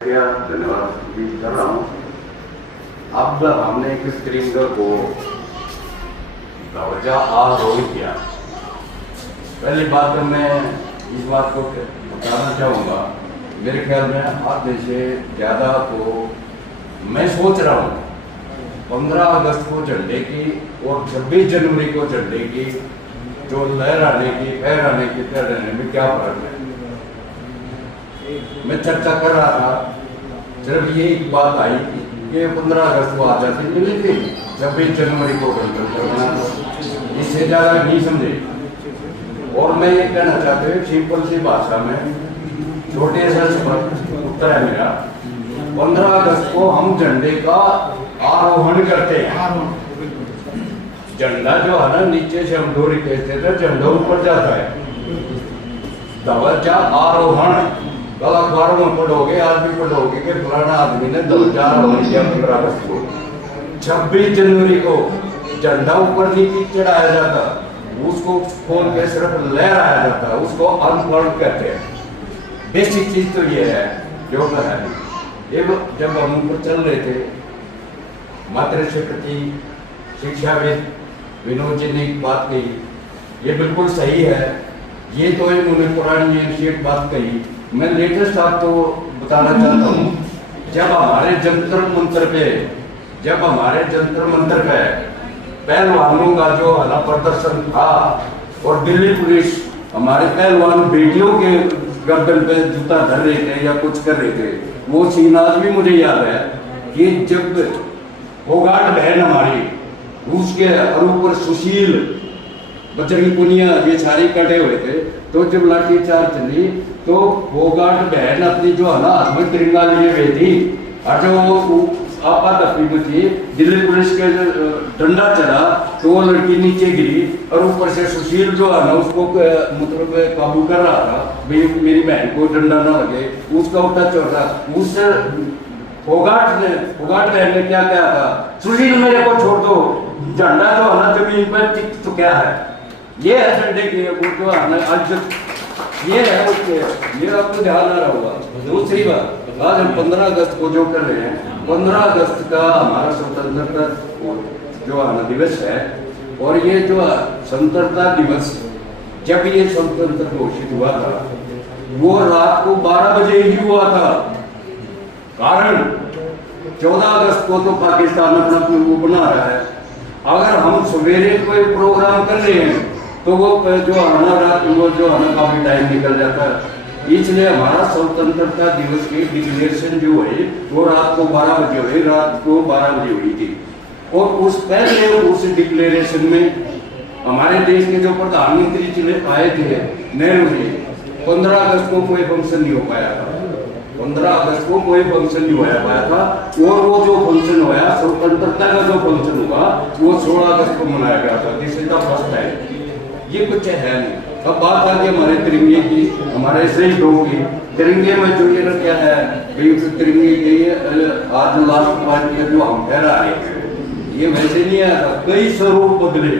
क्या धन्यवाद भी कर रहा हूँ। अब हमने एक स्क्रीनर को दर्जा आरोहित किया। पहली बात तो मैं इस बात को बताना चाहूँगा, मेरे ख्याल में आधे से ज़्यादा तो मैं सोच रहा हूँ 15 अगस्त को झंडे की और 26 जनवरी को झंडे की जो लहराने की फहराने की तहराने में क्या फर्क है। मैं चर्चा कर रहा था, सिर्फ ये एक बात आई कि 15 अगस्त को आज़ादी मिली थी, 26 जनवरी को गणतंत्र बना था, इससे ज़्यादा नहीं समझे। और मैं ये कहना चाहता हूँ सिंपल सी भाषा में, छोटे से उत्तर है मेरा, 15 अगस्त को हम झंडे का आरोहण करते हैं। झंडा जो है ना, नीचे से हम डोरी कहते थे, झंडा ऊपर जाता है, ध्वजा आरोहण। कल अखबारों में पढ़ोगे, आज भी पढ़ोगे कि फलाना आदमी ने ध्वजा आरोहण किया 15 अगस्त को। 26 जनवरी को झंडा ऊपर नीचे चढ़ाया जाता, उसको खोल के सिर्फ लहराया जाता, उसको अनफोल्ड कहते हैं। बेसिक चीज तो ये है जो है। जब हम ऊपर चल रहे थे, मातृशक्ति शिक्षाविद विनोद जी ने एक बात कही, ये बिल्कुल सही है। ये तो उन्होंने पुरानी एंशिएंट बात कही, मैं लेटेस्ट आपको बताना चाहता हूँ। जब हमारे जंतर मंतर पे पहलवानों का जो है ना प्रदर्शन था, और दिल्ली पुलिस हमारे पहलवान बेटियों के गर्दन पे जूता धर रहे थे या कुछ कर रहे थे, वो सीन आज भी मुझे याद है कि जब फोगाट बहन हमारी रूस के और ऊपर सुशील बजरंग पुनिया ये सारे कटे हुए थे, तो जब लाठीचार्ज चली तो फोगाट बहन अपनी जो है ना हाथ में तिरंगा लिए हुए थी, और जो आपातस्थिति में थी, दिल्ली पुलिस के डंडा चला तो वो लड़की नीचे गिरी, और ऊपर से सुशील जो है ना उसको मतलब काबू कर रहा था, मेरी बहन को डंडा ना लगे, उसका उल्टा चढ़ रहा। उस फोगाट बहन ने क्या कहा था, सुशील मेरे को छोड़ दो, झंडा जो है ना जमीन पर टिक तो क्या है। ये है झंडे की वो जो है ना आज ये है उसके, ये आपको ध्यान आ रहा होगा। दूसरी बात, आज हम 15 अगस्त को जो कर रहे हैं, 15 अगस्त का हमारा स्वतंत्रता जो है ना दिवस है, और ये जो स्वतंत्रता दिवस जब ये स्वतंत्र घोषित हुआ था वो रात को 12 बजे ही हुआ था। कारण 14 अगस्त को तो पाकिस्तान अपना वो बना रहा है। अगर हम सवेरे कोई प्रोग्राम कर रहे हैं तो वो जो आना रात वो जो आना काफी टाइम निकल जाता है। इसलिए हमारा स्वतंत्रता दिवस की डिक्लेरेशन जो है वो रात को 12 बजे हुई, रात को 12 बजे हुई थी। और उस पहले उस डिक्लेरेशन में हमारे देश के जो प्रधानमंत्री चुने आए थे नेहरू जी, 15 अगस्त को कोई फंक्शन नहीं हो पाया था। 15 अगस्त को कोई फंक्शन नहीं हो पाया था, और वो जो फंक्शन हुआ स्वतंत्रता का जो फंक्शन हुआ वो 16 अगस्त को मनाया गया था। This is the first time. ये कुछ है नहीं। अब बात आ गई हमारे तिरंगे की, हमारे शहीदों की। तिरंगे में जो ये क्या है, तिरंगे के आज लास्ट पार्टी जो हम फहरा रहे हैं, ये वैसे नहीं आया था, कई स्वरूप बदले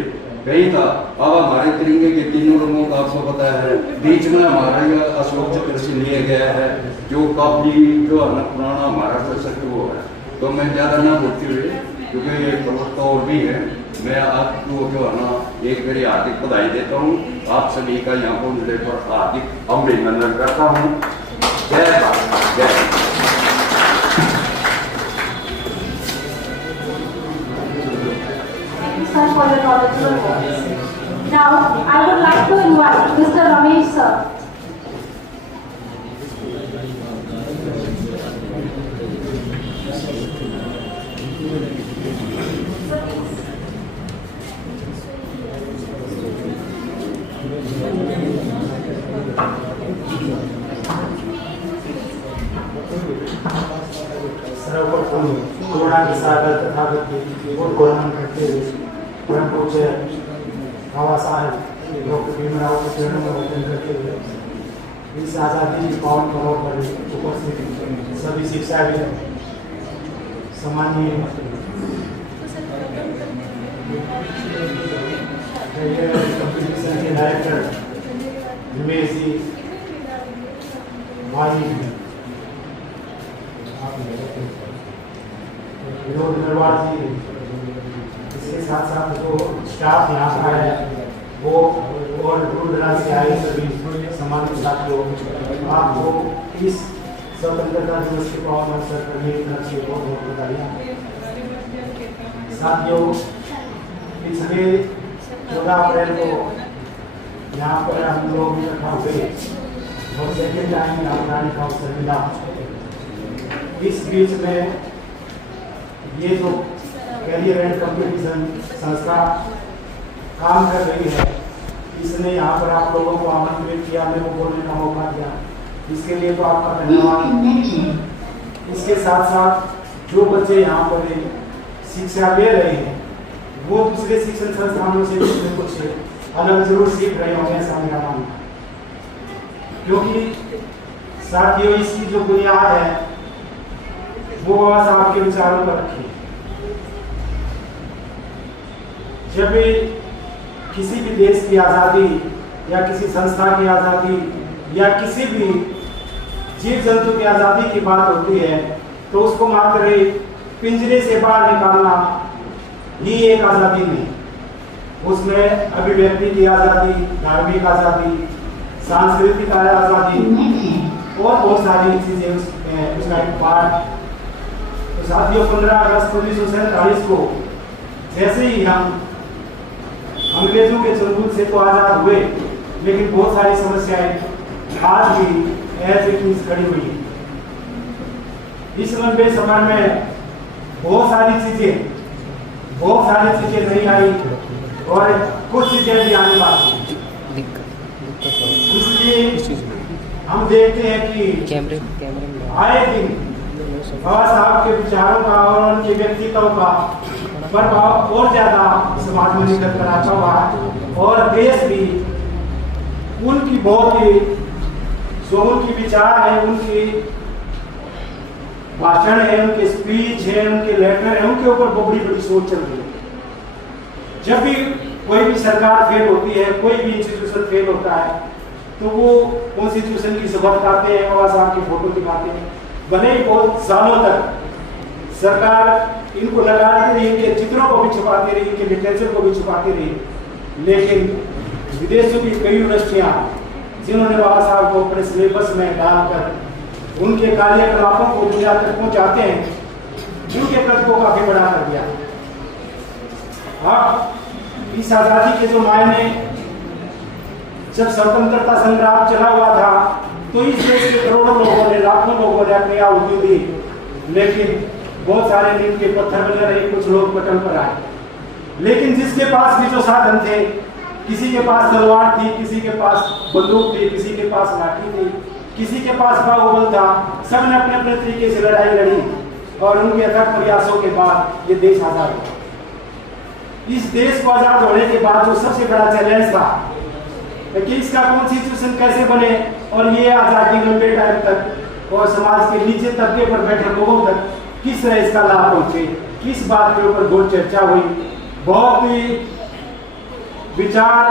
कहीं था। अब हमारे तिरंगे के 3 रंगों का आपको पता है, बीच में हमारा यह अशोक चक्र से लिया गया है जो काफी जो है ना पुराना हमारा सशक्त वो है। तो मैं ज्यादा ना बोलते हुए, क्योंकि ये प्रवक्ता और भी है, मैं आपको जो है ना एक मेरी हार्दिक बधाई देता हूँ। आप सभी का यहाँ पहुँचने पर हार्दिक अभिनंदन करता हूँ। जय भारत, जय। Sir, for your knowledgeable words. Now, I would like to invite Mr. Ramesh sir. सर्वप्रथम कोरोना के सागर तथागत को नमन करते हुए परम पूज्य बाबा साहब डॉक्टर भीमराव के चरणों में वंदन करते हुए इस आज़ादी की पावन पर्व पर उपस्थित सभी शिक्षाविद, सामान्य कंपटीशन के डायरेक्टर रमेश जी, भाई विनोद नरवाल जी, इसके साथ साथ जो स्टाफ यहाँ का है वो और दूर दराज से आए सभी सम्मानित साथियों, आपको इस स्वतंत्रता दिवस के पावन अवसर पर मेरी तरफ से बहुत बहुत बधाई। साथियों, पिछले 14 अप्रैल को यहाँ पर हम लोग इकट्ठा हुए और सेकेंड टाइम राजधानी का अवसर मिला। इस बीच में ये जो कैरियर एंड कंपटीशन संस्था काम कर रही है, इसने यहाँ पर आप लोगों को आमंत्रित किया, मेरे को बोलने का मौका दिया, इसके लिए तो आपका धन्यवाद। इसके साथ साथ जो बच्चे यहाँ पर शिक्षा ले रहे हैं वो दूसरे शिक्षण संस्थानों से कुछ अलग जरूर सीख रहे होंगे, ऐसा मेरा मानना है। क्योंकि साथियों, इसकी जो बुनियाद है वो बाबा साहब के विचारों पर रखी। जब भी किसी भी देश की आज़ादी या किसी संस्था की आज़ादी या किसी भी जीव जंतु की आज़ादी की बात होती है तो उसको मात्र पिंजरे से बाहर निकालना ही एक आज़ादी नहीं, उसमें अभिव्यक्ति की आज़ादी, धार्मिक आज़ादी, सांस्कृतिक आज़ादी और बहुत सारी चीज़ें उसका एक पार्ट। तो साथियों, 15 अगस्त 1947 को जैसे ही हम अंग्रेजों के चंगुल से तो आज़ाद हुए, लेकिन बहुत सारी समस्याएं आज भी ऐज इट इज खड़ी हुई है। इस लंबे समय में बहुत सारी चीजें नहीं आई और कुछ चीजें भी आने बाकी। इसलिए हम देखते हैं कि आए दिन बाबा साहब के विचारों का और उनके व्यक्तित्व का प्रभाव और ज्यादा समाज में निकल कर आता हुआ है और देश भी उनकी बहुत ही जो उनकी विचार है, उनकी भाषण है, उनके स्पीच है, उनके लेटर है, उनके ऊपर बहुत बड़ी सोच चल रही है। जब भी कोई भी सरकार फेल होती है, कोई भी इंस्टीट्यूशन फेल होता है तो वो कॉन्स्टिट्यूशन की शपथ खाते हैं, बाबा साहब की फोटो दिखाते हैं। भले ही बहुत सालों तक सरकार इनको लगाती रही, इनके चित्रों को भी छुपाती रही, इनके लिटरेचर को भी छुपाती रही, लेकिन विदेशों की कई यूनिवर्सिटियाँ जिन्होंने बाबा साहब को अपने सिलेबस में डालकर उनके कार्यकलापों को दुनिया तक पहुँचाते हैं, उनके कद को काफी बढ़ा कर दिया। अब इस आज़ादी के जो मायने, जब स्वतंत्रता संग्राम चला हुआ था तो इस देश के करोड़ों लोगों ने, लाखों लोगों ने अपनी आहुति दी, लेकिन बहुत सारे नींव के पत्थर बने रहे, कुछ लोग पटल पर आए। लेकिन जिसके पास भी जो साधन थे, किसी के पास तलवार थी, किसी के पास बंदूक थी, किसी के पास लाठी थी, किसी के पास बाहुबल था, सबने अपने अपने तरीके से लड़ाई लड़ी और उनके अथक प्रयासों के बाद ये देश आजाद हुआ। इस देश को आजाद होने के बाद जो सबसे बड़ा चैलेंज था कि इसका कॉन्स्टिट्यूशन कैसे बने और ये आजादी लंबे टाइम तक और समाज के नीचे तबके पर बैठे लोगों तक किस तरह इसका लाभ पहुंचे, किस बात के ऊपर बहुत चर्चा हुई। बहुत ही विचार,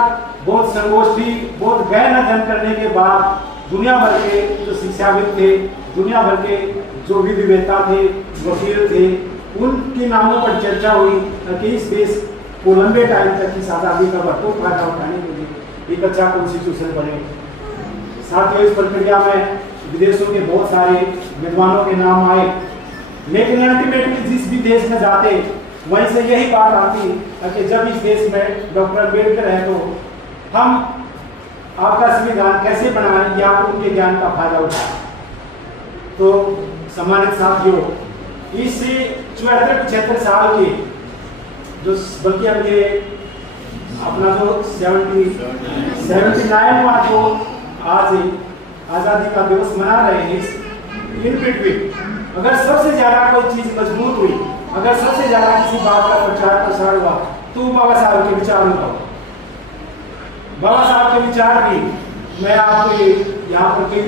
बहुत संगोष्ठी, बहुत गहन अध्ययन करने के बाद दुनिया भर के जो शिक्षाविद थे, दुनिया भर के जो विधिवेत्ता थे, वकील थे, उनके नामों पर चर्चा हुई कि इस देश को लंबे टाइम तक इस आज़ादी का भरपूर फायदा उठाने के लिए एक अच्छा कॉन्स्टिट्यूशन बने। साथ ही इस प्रक्रिया में विदेशों के बहुत सारे विद्वानों के नाम आए, लेकिन अल्टीमेटली जिस भी देश में जाते वहीं से यही बात आती कि जब इस देश में डॉक्टर अम्बेडकर है तो हम आपका संविधान कैसे बनाएं या उनके ज्ञान का फायदा उठाएं। तो सम्मानित साथियों, इस 74-75 साल के जो, बल्कि अब ये अपना जो 79वां जो आज आज़ादी का दिवस मना रहे हैं, इन बिटवीन अगर सबसे ज्यादा कोई चीज मजबूत हुई, अगर सबसे ज्यादा किसी बात का प्रचार प्रसार हुआ तो बाबा साहब के विचारों का। बाबा साहब के विचार भी मैं आपको यहाँ पर कई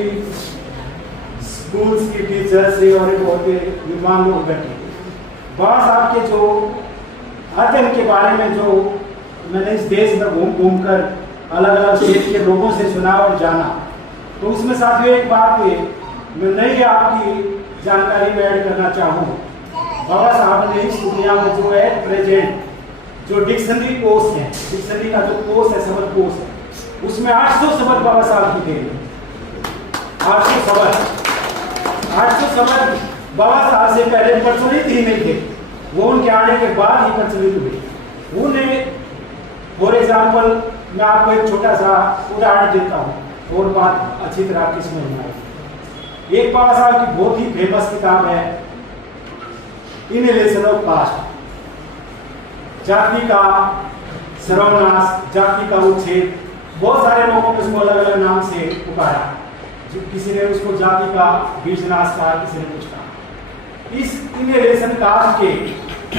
स्कूल्स के टीचर से और बहुत विद्वान लोग बैठे, बाबा साहब के जो अध्ययन के बारे में जो मैंने इस देश में घूम घूम कर अलग अलग देश के लोगों से सुना और जाना, तो उसमें साथियों एक बात है, मैं नई आपकी जानकारी में ऐड करना चाहूँ, बाबा साहब ने इस दुनिया में जो है प्रेजेंट जो डिक्शनरी कोर्स है, डिक्शनरी का जो कोर्स है, शब्द कोर्स है, उसमें 800 शब्द बाबा साहब की थे। 800 शब्द बाबा साहब से पहले प्रचलित ही नहीं थे, वो उनके आने के बाद ही प्रचलित हुए। उन्हें फॉर एग्जाम्पल मैं आपको एक छोटा सा उदाहरण देता हूँ और बात अच्छी तरह आपकी समझ में आएगी। एक बाबा साहब की बहुत ही फेमस किताब है इनहेलेशन ऑफ कास्ट, जाति का सर्वनाश, जाति का उच्छेद। बहुत सारे लोगों ने उसको अलग अलग नाम से पुकारा, किसी ने उसको जाति का बीजनाश कहा, किसी ने कुछ कहा। इस इनहेलेशन कास्ट के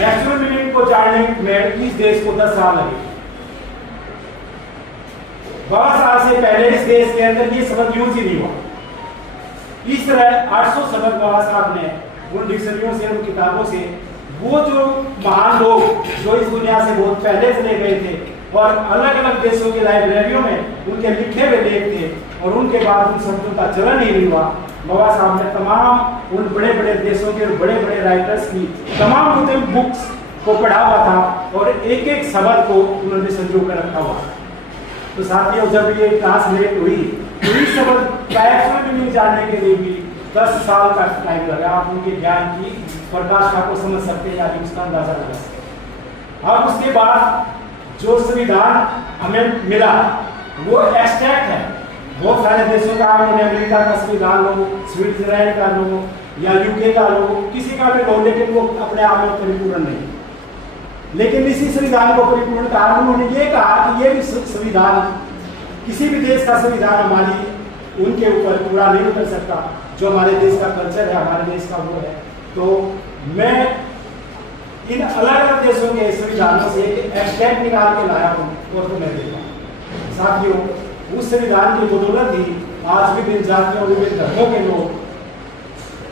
एक्चुअल मीनिंग को जानने में इस देश को 10 साल लगे। बाबा साहब से पहले इस देश के अंदर ये शब्द यूज ही नहीं हुआ। इस तरह 800 शब्द बाबा साहब ने उन डिक्शनरियों से, उन किताबों से, वो जो महान लोग जो इस दुनिया से बहुत पहले चले गए थे और अलग अलग देशों की लाइब्रेरियों में उनके लिखे हुए लेख थे और उनके बाद उन शब्दों का चलन ही नहीं हुआ। बाबा साहब ने तमाम उन बड़े बड़े देशों के बड़े बड़े राइटर्स की तमाम बुक्स को पढ़ा हुआ था और एक एक शब्द को उन्होंने संजो कर रखा हुआ। तो साथियों, जब ये ट्रांसलेट हुई तो इस शब्द का एक्चुअल मीनिंग जानने के लिए भी 10 साल का टाइम लगा। आप उनके ज्ञान की प्रकाष्ठा को समझ सकते हैं या उसका अंदाजा लगा सकते हैं। अब उसके बाद जो संविधान हमें मिला वो एक्सट्रैक्ट है। बहुत सारे देशों का, उन्होंने अमेरिका का संविधान लो, स्विट्जरलैंड का लो या यूके का लो, किसी का भी लो, लेकिन वो अपने आप में परिपूर्ण नहीं। लेकिन इसी संविधान को परिपूर्ण कहा, उन्होंने ये कहा कि ये भी संविधान, किसी भी देश का संविधान हमारी उनके ऊपर पूरा नहीं उतर सकता। जो हमारे देश का कल्चर है, हमारे देश का वो है। तो मैं इन अलग अलग देशों के संविधानों से एक एक्सट्रैक्ट निकाल के लाया हूँ और तो मैं देखा। साथियों, उस संविधान की बदौलत ही आज विभिन्न जातियों, विभिन्न धर्मों के लोग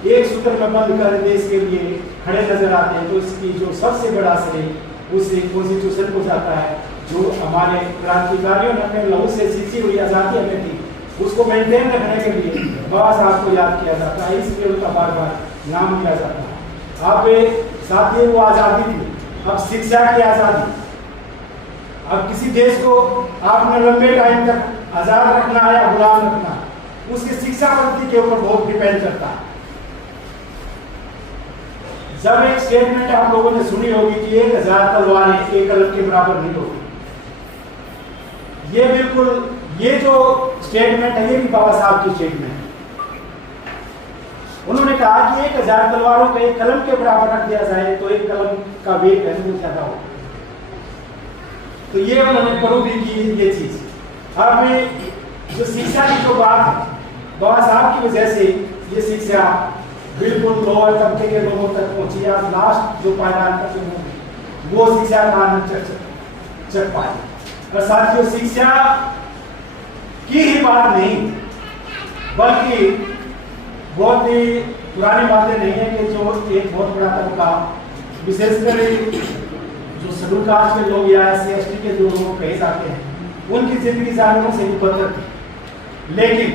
एक सूत्र में बंद कर देश के लिए खड़े नजर आते हैं। तो इसकी जो सबसे बड़ा श्रेय उस कॉन्स्टिट्यूशन को जाता है जो हमारे क्रांतिकारियों ने अपने लहू से सींची हुई आज़ादी हमें थी, उसको मेंटेन रखने के लिए बाबा साहब को याद किया जाता है, इसलिए उनका बार बार नाम लिया जाता है। अब साथियों, वो आज़ादी थी, अब शिक्षा की आज़ादी। अब किसी देश को आपने लंबे टाइम तक आज़ाद रखना है या गुलाम रखना, उसकी शिक्षा पद्धति के ऊपर बहुत डिपेंड करता है। जब एक स्टेटमेंट आप लोगों ने सुनी होगी कि 1000 तलवारें एक कलम के बराबर नहीं होगी, ये बिल्कुल, ये जो स्टेटमेंट है ये भी बाबा साहब की स्टेटमेंट है। उन्होंने कहा कि 1000 तलवारों को एक कलम के बराबर रख दिया जाए तो एक कलम का वेट है वो ज्यादा होगा। तो ये उन्होंने प्रूव भी की ये चीज। अब जो शिक्षा की जो बात है, बाबा साहब की वजह से ये शिक्षा बिल्कुल लोअर तबके के लोगों तक पहुंची। आज लास्ट जो पायदान पर जो वो शिक्षा का आनंद चख पाए। और साथियों, शिक्षा की ही बात नहीं, बल्कि बहुत ही पुरानी बातें नहीं है कि जो एक बहुत बड़ा तबका, विशेषकर जो शेड्यूल कास्ट के लोग या SC/ST के जो लोग कहे जाते हैं, उनकी जिंदगी जानवरों से भी बदतर थी। लेकिन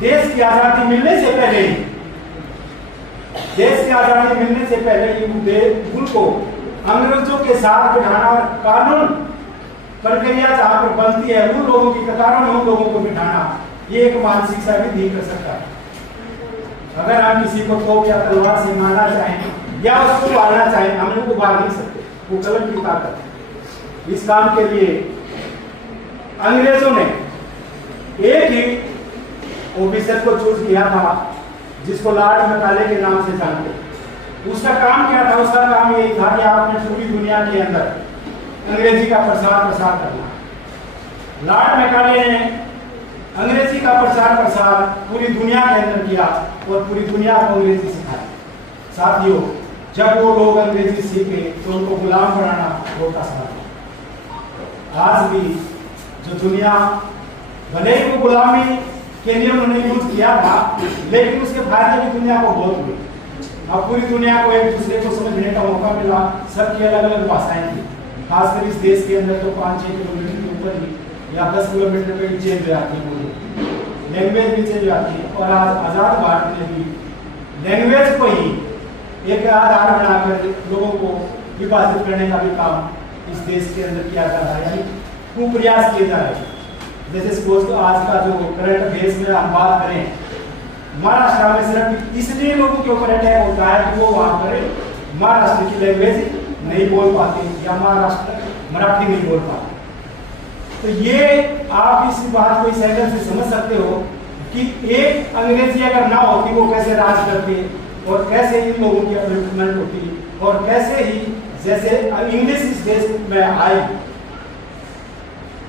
देश की आज़ादी मिलने से पहले ही, देश की आज़ादी मिलने से पहले ही उनको अंग्रेजों के साथ बिठाना और कानून प्रक्रिया जहाँ पर बनती है उन लोगों की कतारों में उन लोगों को बिठाना, ये एक मानसिक शिक्षा भी नहीं कर सकता है। अगर हम किसी को तोप या तलवार से मारना चाहें या उसको मारना चाहें, हम लोग को मार नहीं सकते, वो कलम की ताकत है। इस काम के लिए अंग्रेजों ने एक ही ऑफिसर को चूज किया था जिसको लॉर्ड मैकाले के नाम से जानते। उसका काम क्या था? उसका काम यही था कि आपने पूरी दुनिया के अंदर अंग्रेजी का प्रसार करना। लॉर्ड मैकाले ने अंग्रेजी का प्रसार पूरी दुनिया के अंदर किया और पूरी दुनिया को अंग्रेजी सिखाई। साथियों, जब वो लोग अंग्रेजी सीखे तो उनको गुलाम बनाना बहुत आसान है। आज भी जो दुनिया, भले ही वो गुलामी के लिए उन्होंने यूज किया था, लेकिन उसके फायदे भी दुनिया को बहुत हुए। अब पूरी दुनिया को एक दूसरे को समझने का मौका मिला। सबकी अलग अलग भाषाएं थी, खासकर इस देश के अंदर तो 5-6 किलोमीटर के ऊपर ही या 10 किलोमीटर पे भी चेंज हो जाती है, लैंग्वेज भी चेंज हो जाती है। और आज आज़ाद भारत में भी लैंग्वेज को ही एक आधार बनाकर लोगों को विभाजित करने का भी काम इस देश के अंदर किया जा रहा है, यानी कुप्रयास किए जा रहे हैं। जैसे सपोज तो आज का जो करंट अफेयर्स में हम बात करें, महाराष्ट्र में सिर्फ इसलिए लोगों के ऊपर अटैक होता है कि वो वहां पर महाराष्ट्र की लैंग्वेज नहीं बोल पाते या महाराष्ट्र मराठी नहीं बोल पाते। तो ये आप इस बात को इस एंगल से समझ सकते हो कि एक अंग्रेजी अगर ना होती वो कैसे राज करते और कैसे इन लोगों की अपलिफ्टमेंट होती और कैसे ही जैसे इंग्लिश इस देश में आई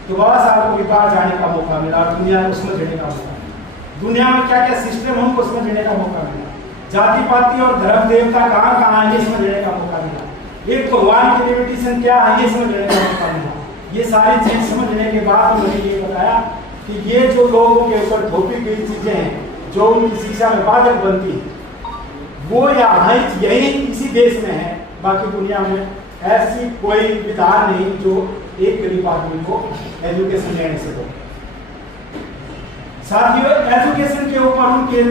तो बाबा साहब को बाहर जाने का मौका मिला और दुनिया को समझने का मौका मिला। दुनिया में क्या क्या सिस्टम उनको समझने का मौका मिला, जाति पाति और धर्म देवता कहाँ कहाँ ये समझने का मौका मिला, एक भगवान की लिमिटेशन क्या है ये समझने का मौका मिला। ये सारी चीज समझने के बाद उन्होंने ये बताया कि ये जो लोगों के ऊपर थोपी गई चीजें हैं जो उनकी शिक्षा में बाधक बनती है वो यही इसी देश में है, बाकी दुनिया में ऐसी कोई विधान नहीं जो एक गरीब आदमी को एजुकेशन लेने से हो। साथियों, एजुकेशन के ऊपर उनके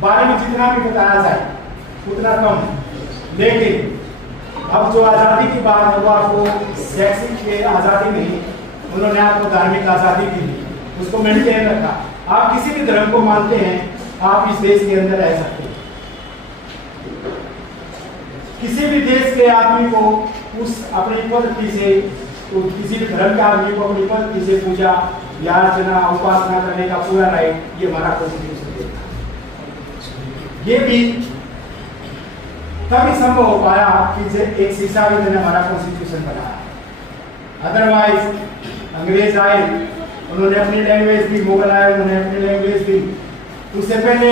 बारे में जितना भी बताया जाए उतना कम, लेकिन अब जो आज़ादी की बात है वो आपको शैक्षिक के आज़ादी नहीं, उन्होंने आपको धार्मिक आज़ादी दी, उसको मेंटेन रखा। आप किसी भी धर्म को मानते हैं आप इस देश के अंदर रह सकते हैं। किसी भी देश के आदमी को उस अपनी पद्धति से किसी भी धर्म के आदमी को अपनी पद्धति से पूजा या अर्चना उपासना करने का पूरा राइट ये हमारा कॉन्स्टिट्यूशन देता है। ये भी तभी संभव हो पाया कि एक शिक्षा विद ने हमारा कॉन्स्टिट्यूशन बनाया। अदरवाइज अंग्रेज आए, उन्होंने अपनी लैंग्वेज दी, मुगल आए उन्होंने अपनी लैंग्वेज दी। उससे पहले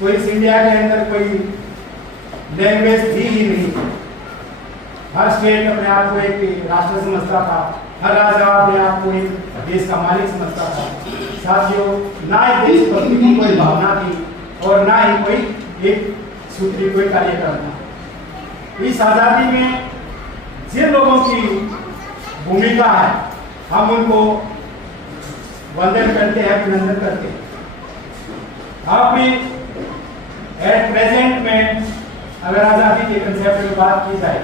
कोई इस इंडिया के अंदर कोई लैंग्वेज थी ही नहीं। हर स्टेट अपने आप को एक राष्ट्र समझता था, हर राजा अपने आप को एक देश का मालिक समझता था। साथियों, ना ही देशभक्ति की कोई भावना थी और ना ही कोई एक सूत्री कोई कार्यक्रम था। इस आजादी में जिन लोगों की भूमिका है हम उनको वंदन करते हैं, अभिनंदन करते हैं। आप भी एट प्रेजेंट में अगर आजादी के कंसेप्ट की बात की जाए,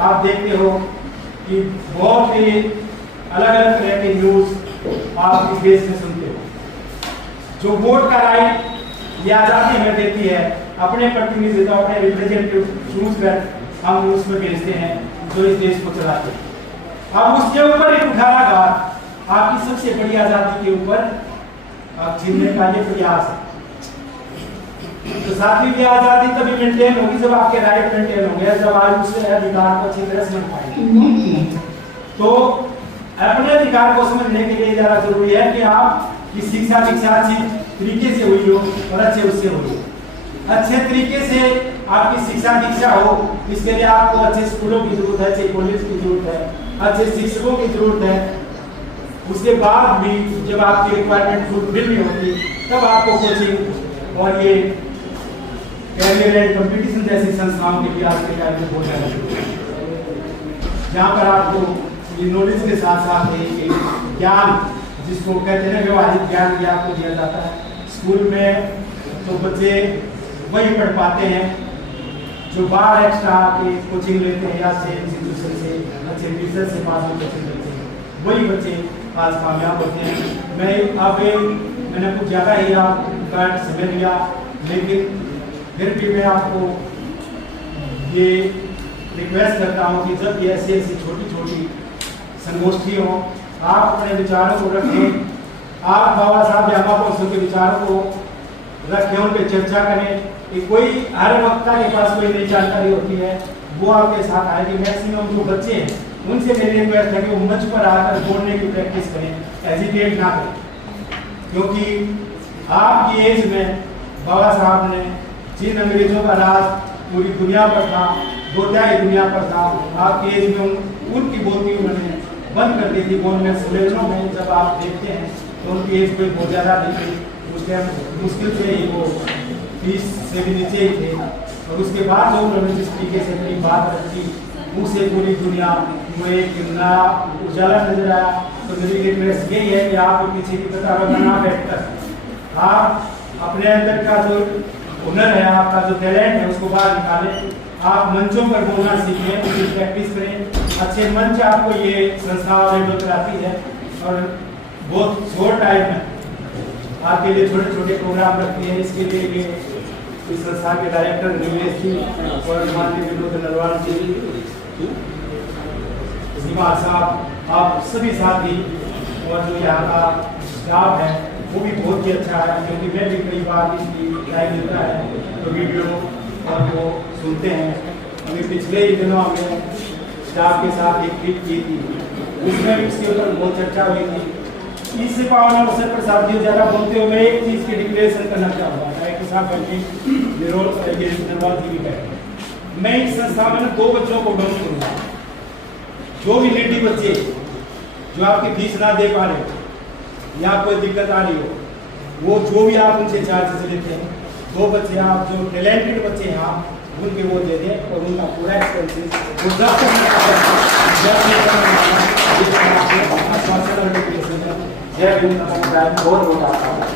आप देखते हो कि बहुत ही अलग अलग तरह के न्यूज आप इस देश में सुनते हो। जो वोट का राइट ये आजादी हमें देती है, अपने प्रतिनिधित्व अपने रिप्रेजेंटेटिव चूज कर हम उसमें भेजते हैं जो इस देश को चलाते हैं। अब उसके ऊपर एक उठाघात आपकी सबसे बड़ी आजादी के ऊपर छीनने का ये प्रयास है। तो साथ ही आजादी तभी मेंटेन होगी जब आपके राइट मेंटेन होंगे, जब आप उस अधिकार को अच्छी तरह समझ पाएंगे। तो अपने अधिकार को समझने के लिए ज्यादा जरूरी है कि आप की शिक्षा दीक्षा अच्छी तरीके से हुई हो और अच्छे उससे हुई हो। अच्छे तरीके से आपकी शिक्षा दीक्षा हो, इसके लिए आपको अच्छे स्कूलों की जरूरत है, अच्छे कॉलेज की जरूरत है, अच्छे शिक्षकों की जरूरत है। उसके बाद भी जब आपकी रिक्वायरमेंट फुलफिल नहीं होती तब आपको कोचिंग और ये कैरियर एंड कंपटीशन जैसी संस्थाओं के लिए आज के टाइम में बहुत ज़्यादा जहाँ पर आपको ये नॉलेज के साथ साथ ज्ञान जिसको कहते हैं व्यवहारिक ज्ञान भी आपको दिया जाता है। स्कूल में तो बच्चे वही पढ़ पाते हैं जो बाहर एक्स्ट्रा के कोचिंग लेते हैं या सेम इंस्टीट्यूशन से अच्छे टीचर से पास में कोचिंग लेते हैं, वही बच्चे आज कामयाब होते हैं। मैंने कुछ ज़्यादा ही आपका समय लिया, लेकिन फिर भी मैं आपको ये रिक्वेस्ट करता हूँ कि जब ये ऐसी छोटी छोटी संगोष्ठी हो, आप अपने विचारों को रखें, आप बाबा साहब जामा पहुँचों के विचारों को रखें, उन पर चर्चा करें। कि कोई हर वक्ता के पास कोई नई जानकारी होती है वो आपके साथ आएगी। मैक्सिमम जो बच्चे हैं उनसे मेरी रिक्वेस्ट है कि वो मंच पर आकर बोलने की प्रैक्टिस करें, हेजिटेट ना करें, क्योंकि आपकी एज में बाबा साहब ने जिन अंग्रेजों का राज पूरी दुनिया पर था, 2/3 दुनिया पर था, आपकी एज में उनकी बोलती उन्होंने बंद कर दी थी। बोलने सम्मेलनों में जब आप देखते हैं तो उनकी एज कोई बहुत ज़्यादा नहीं थी, उस टाइम मुश्किल से ही वो 30 से भी नीचे ही थे। और उसके बाद जो उन्होंने जिस तरीके से अपनी बात रखी उसे पूरी दुनिया में एक नया उजाला नजर आया। तो मेरी रिक्वेस्ट यही है कि आप पीछे की कतारों में ना बैठकर आप अपने अंदर का जो हुनर है, आपका जो टैलेंट है उसको बाहर निकालें। आप मंचों पर बोलना सीखें, उसकी प्रैक्टिस करें। अच्छे मंच आपको ये संस्था अवेलेबल कराती है और बहुत शॉर्ट टाइम में आपके लिए छोटे छोटे प्रोग्राम रखती है। इसके लिए ये इस संस्था के डायरेक्टर निवेश जी और माननीय विनोद नरवाल जी, निवास साहब, आप सभी साथी और जो यहाँ का स्टाफ है वो भी बहुत ही अच्छा है, क्योंकि मैं भी कई बार इसकी टाइम मिलता है तो वीडियो और वो सुनते हैं। अभी पिछले ही दिनों हमने स्टाफ के साथ एक ट्रिप की थी, उसमें भी इसके ऊपर बहुत चर्चा हुई थी। इससे पावन अवसर पर साथियों ज़्यादा बोलते हुए मैं एक चीज़ की डिक्लेरेशन करना चाहूँगा। डायरेक्टर साहब बैठे, नरवाल जी भी बैठे। मैं इस संस्था में 2 बच्चों को डाउन करूँगा। जो भी नेटिव बच्चे जो आपकी फीस ना दे पा रहे या कोई दिक्कत आ रही हो, वो जो भी आप उनसे चार्जेस लेते हैं, 2 बच्चे आप जो टैलेंटेड बच्चे हैं आप उनके वो दे दें और उनका पूरा एक्सपेंसेस बहुत बहुत आता है।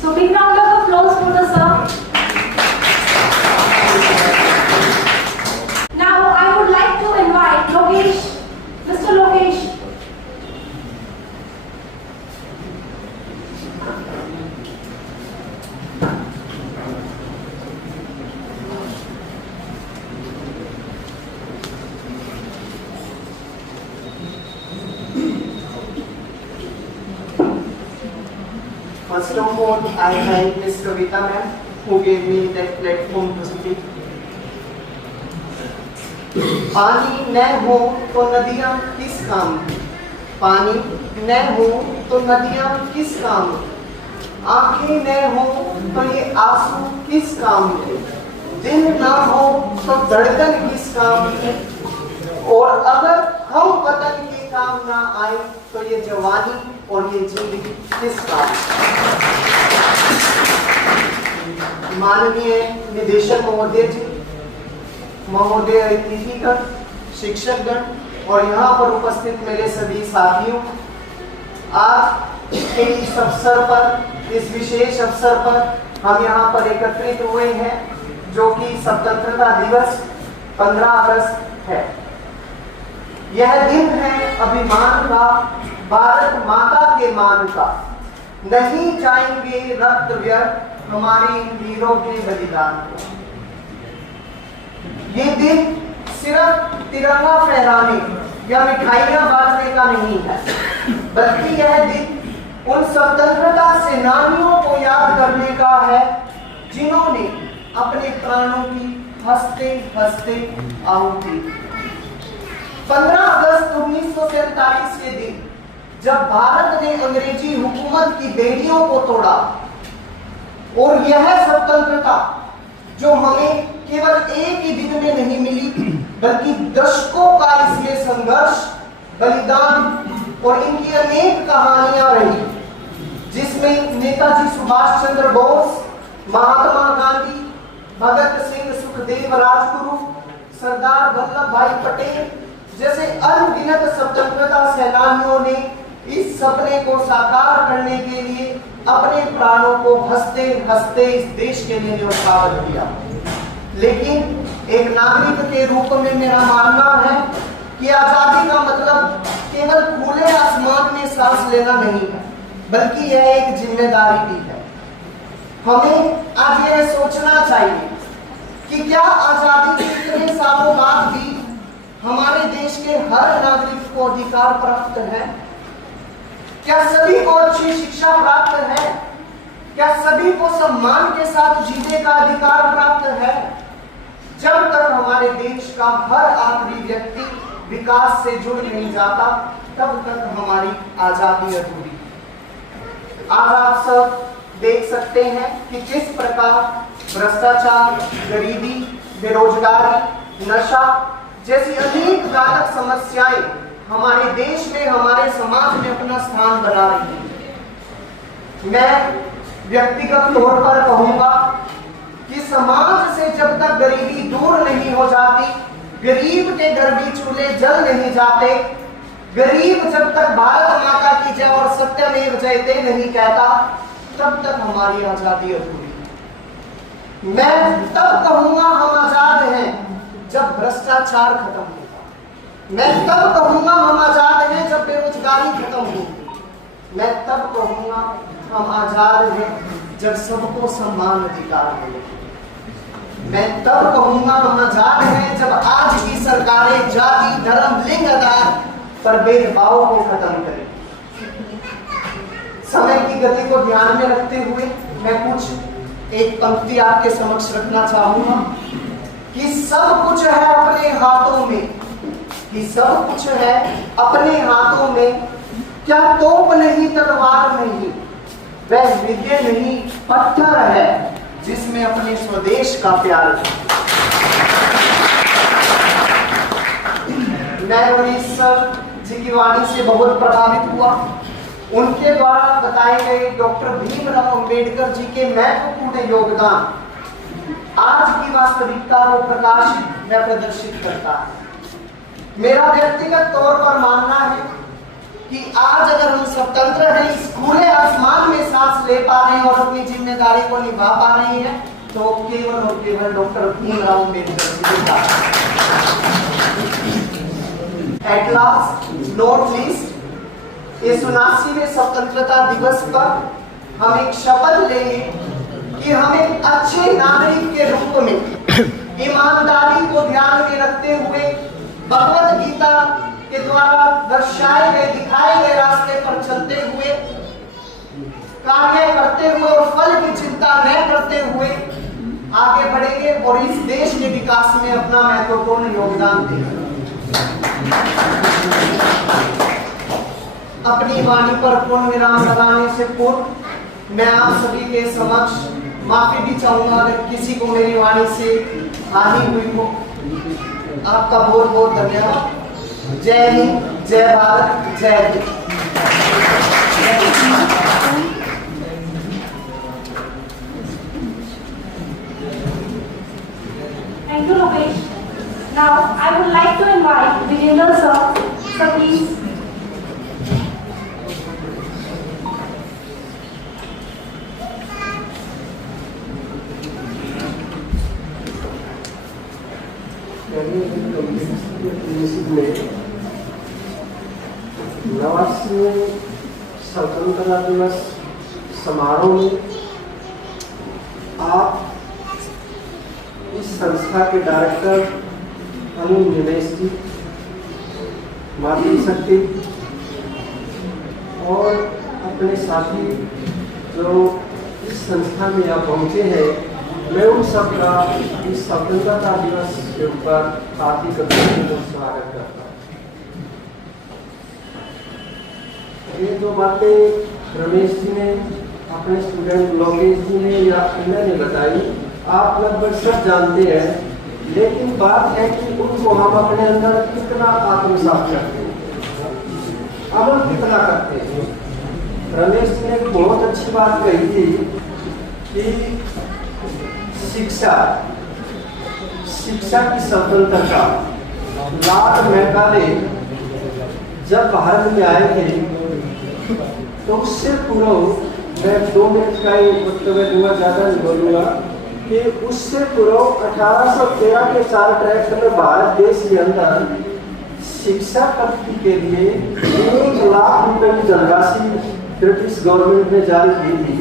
So big round of applause for the sir. Now I would like to invite Lokesh, Mr. Lokesh. First of all, I thank Ms. Kavita ma'am who gave me that platform to speak. पानी न हो तो नदियाँ किस काम, पानी न हो तो नदियाँ किस काम, आंखें न हो तो ये आंसू किस काम के, दिल ना हो तो धड़कन किस काम के, और अगर हम वतन के काम ना आए तो ये जवानी और ये जिंदगी किस काम। माननीय निदेशक महोदय जी, महोदय अतिथिगण, शिक्षकगण और यहाँ पर उपस्थित मेरे सभी साथियों, आज के इस अवसर पर, इस विशेष अवसर पर हम यहाँ पर एकत्रित हुए हैं जो कि स्वतंत्रता दिवस 15 अगस्त है। यह दिन है अभिमान का, भारत माता के मान का, नहीं जाएंगे रक्त व्यर्थ हमारे वीरों के बलिदान को। ये दिन सिर्फ तिरंगा फहराने या मिठाइयां बांटने का नहीं है, बल्कि यह दिन उन स्वतंत्रता सेनानियों को याद करने का है जिन्होंने अपने प्राणों की हंसते हंसते आहुति। 15 अगस्त 1947 के दिन जब भारत ने अंग्रेजी हुकूमत की बेड़ियों को तोड़ा और यह स्वतंत्रता जो हमें केवल एक ही दिन में नहीं मिली बल्कि दशकों का इसमें संघर्ष, बलिदान और इनकी अनेक कहानियां रही, जिसमें नेताजी सुभाष चंद्र बोस, महात्मा गांधी, भगत सिंह, सुखदेव राजगुरु, सरदार वल्लभ भाई पटेल जैसे अनगिनत स्वतंत्रता सेनानियों ने इस सपने को साकार करने के लिए अपने प्राणों को हंसते हंसते इस देश के लिए न्यौछावर किया। लेकिन एक नागरिक के रूप में मेरा मानना है कि आजादी का मतलब केवल खुले आसमान में सांस लेना नहीं है, बल्कि यह एक जिम्मेदारी भी है। हमें आज यह सोचना चाहिए कि क्या आजादी के इतने सालों बाद भी हमारे देश के हर नागरिक को अधिकार प्राप्त है? क्या सभी को अच्छी शिक्षा प्राप्त है? क्या सभी को सम्मान के साथ जीने का अधिकार प्राप्त है? जब तक हमारे देश का हर आखिरी व्यक्ति विकास से जुड़ नहीं जाता, तब तक हमारी आजादी अधूरी। आज आप सब देख सकते हैं कि किस प्रकार भ्रष्टाचार, गरीबी, बेरोजगारी, नशा जैसी अनेक घातक समस्याएं हमारे देश में, हमारे समाज में अपना स्थान बना रही है। मैं व्यक्तिगत तौर पर कहूंगा कि समाज से जब तक गरीबी दूर नहीं हो जाती, गरीब के घर भी चूल्हे जल नहीं जाते, गरीब जब तक भारत माता की जय और सत्यमेव जयते नहीं कहता, तब तक हमारी आजादी अधूरी है। मैं तब कहूंगा हम आजाद हैं जब भ्रष्टाचार खत्म होगा। मैं तब कहूंगा हम आजाद हैं जब बेरोजगारी खत्म होगी। मैं तब कहूंगा हम आजाद हैं जब सबको समान अधिकार मिले। मैं तब कहूंगा हम आजाद हैं जब आज की सरकारें जाति, धर्म, लिंग आधार पर भेदभाव को खत्म करें। समय की गति को ध्यान में रखते हुए मैं कुछ एक पंक्ति आपके समक्ष रखना चाहूंगा कि सब कुछ है अपने हाथों में, कि सब कुछ है अपने हाथों में, क्या तोप नहीं तलवार नहीं, वह हृदय नहीं पत्थर है जिसमें अपने स्वदेश का प्यार है। मैं रमेश सर जी की वाणी से बहुत प्रभावित हुआ। उनके द्वारा बताए गए डॉक्टर भीमराव अंबेडकर जी के महत्वपूर्ण योगदान आज की वास्तविकता को प्रकाशित व प्रदर्शित करता है। मेरा व्यक्तिगत तौर पर मानना है कि आज अगर हम स्वतंत्र हैं, इस खुले आसमान में सांस ले पा रहे हैं और अपनी जिम्मेदारी को निभा पा रहे हैं, तो केवल और केवल डॉक्टर भीमराव अंबेडकर जी के साथ। एट लास्ट नॉट लीस्ट, इस 79वें स्वतंत्रता दिवस पर हम एक शपथ लेंगे कि हम एक अच्छे नागरिक के रूप में ईमानदारी को ध्यान में रखते हुए भगवत गीता के द्वारा दर्शाए गए, दिखाए गए रास्ते पर चलते हुए, कार्य करते हुए और फल की चिंता न करते हुए आगे बढ़ेंगे और इस देश के विकास में अपना महत्वपूर्ण योगदान देंगे। अपनी वाणी पर पूर्ण विराम लगाने से पूर्व मैं आप सभी के समक्ष माफी भी चाहूंगा अगर किसी को मेरी वाणी से हानि हुई हो। आपका बहुत बहुत धन्यवाद। जय हिंद, जय भारत, जय Hind. Thank you, Lokesh. Now, I would like to invite Vijender sir. Sir, please. नवासीवें स्वतंत्रता दिवस समारोह में आप इस संस्था के डायरेक्टर अनिल निवेश जी, माधवी शक्ति और अपने साथी जो इस संस्था में यहाँ पहुँचे हैं, मैं उन सबका इस स्वतंत्रता दिवस के ऊपर हार्दिक स्वागत करता हूँ। ये जो बातें रमेश जी ने, अपने स्टूडेंट लोकेश जी ने या अन्य ने बताई, आप लगभग सब जानते हैं, लेकिन बात है कि उनको हम अपने अंदर कितना आत्मसात करते हैं, अमल कितना करते हैं। रमेश जी ने बहुत अच्छी बात कही थी कि शिक्षा की स्वतंत्रता, लॉर्ड मैकाले जब भारत में आए थे तो उससे पूर्व, मैं 2 मिनट का ही वक्तव्य दूंगा, ज़्यादा नहीं बोलूँगा, कि उससे पूर्व 1813 के 4 ट्रैक्ट में भारत देश के अंदर शिक्षा प्राप्ति के लिए 1 लाख रुपए की धनराशि ब्रिटिश गवर्नमेंट ने जारी की थी।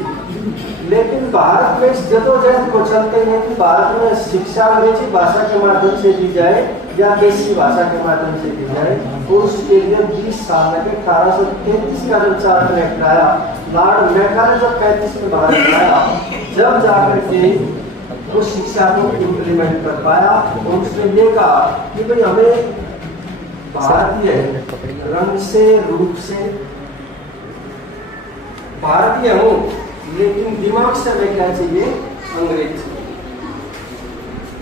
लेकिन भारत में इस जदोजहद को चलते हैं कि भारत में शिक्षा अंग्रेजी भाषा के माध्यम से दी जाए या देसी भाषा के माध्यम से दी जाए, और उसके लिए 20 साल लगे। 1833 का जब 4 ट्रैक्ट आया, लॉर्ड मैकाले जब 35 में भारत आया, जब जाकर के वो शिक्षा को इम्प्लीमेंट कर पाया और उसने ये कहा कि भाई हमें भारतीय रंग से, रूप से भारतीय हूँ, लेकिन दिमाग से हमें क्या चाहिए, अंग्रेज।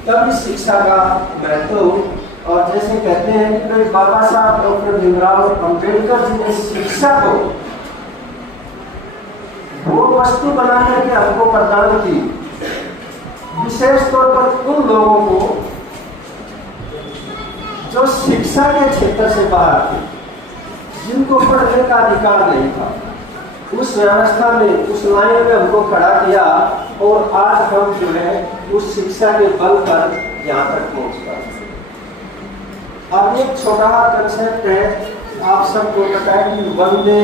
तब इस शिक्षा का महत्व, और जैसे कहते हैं कि भाई बाबा साहब डॉक्टर भीमराव अंबेडकर जी ने शिक्षा को वो वस्तु बना करके हमको प्रदान की, विशेष तौर पर उन लोगों को जो शिक्षा के क्षेत्र से बाहर थे, जिनको पढ़ने का अधिकार नहीं था, उस व्यवस्था में, उस लाइन में हमको खड़ा किया और आज हम जो है उस शिक्षा के बल पर यहाँ तक पहुँच पाए। अब एक छोटा कंसेप्ट है, आप सबको पता है कि वंदे,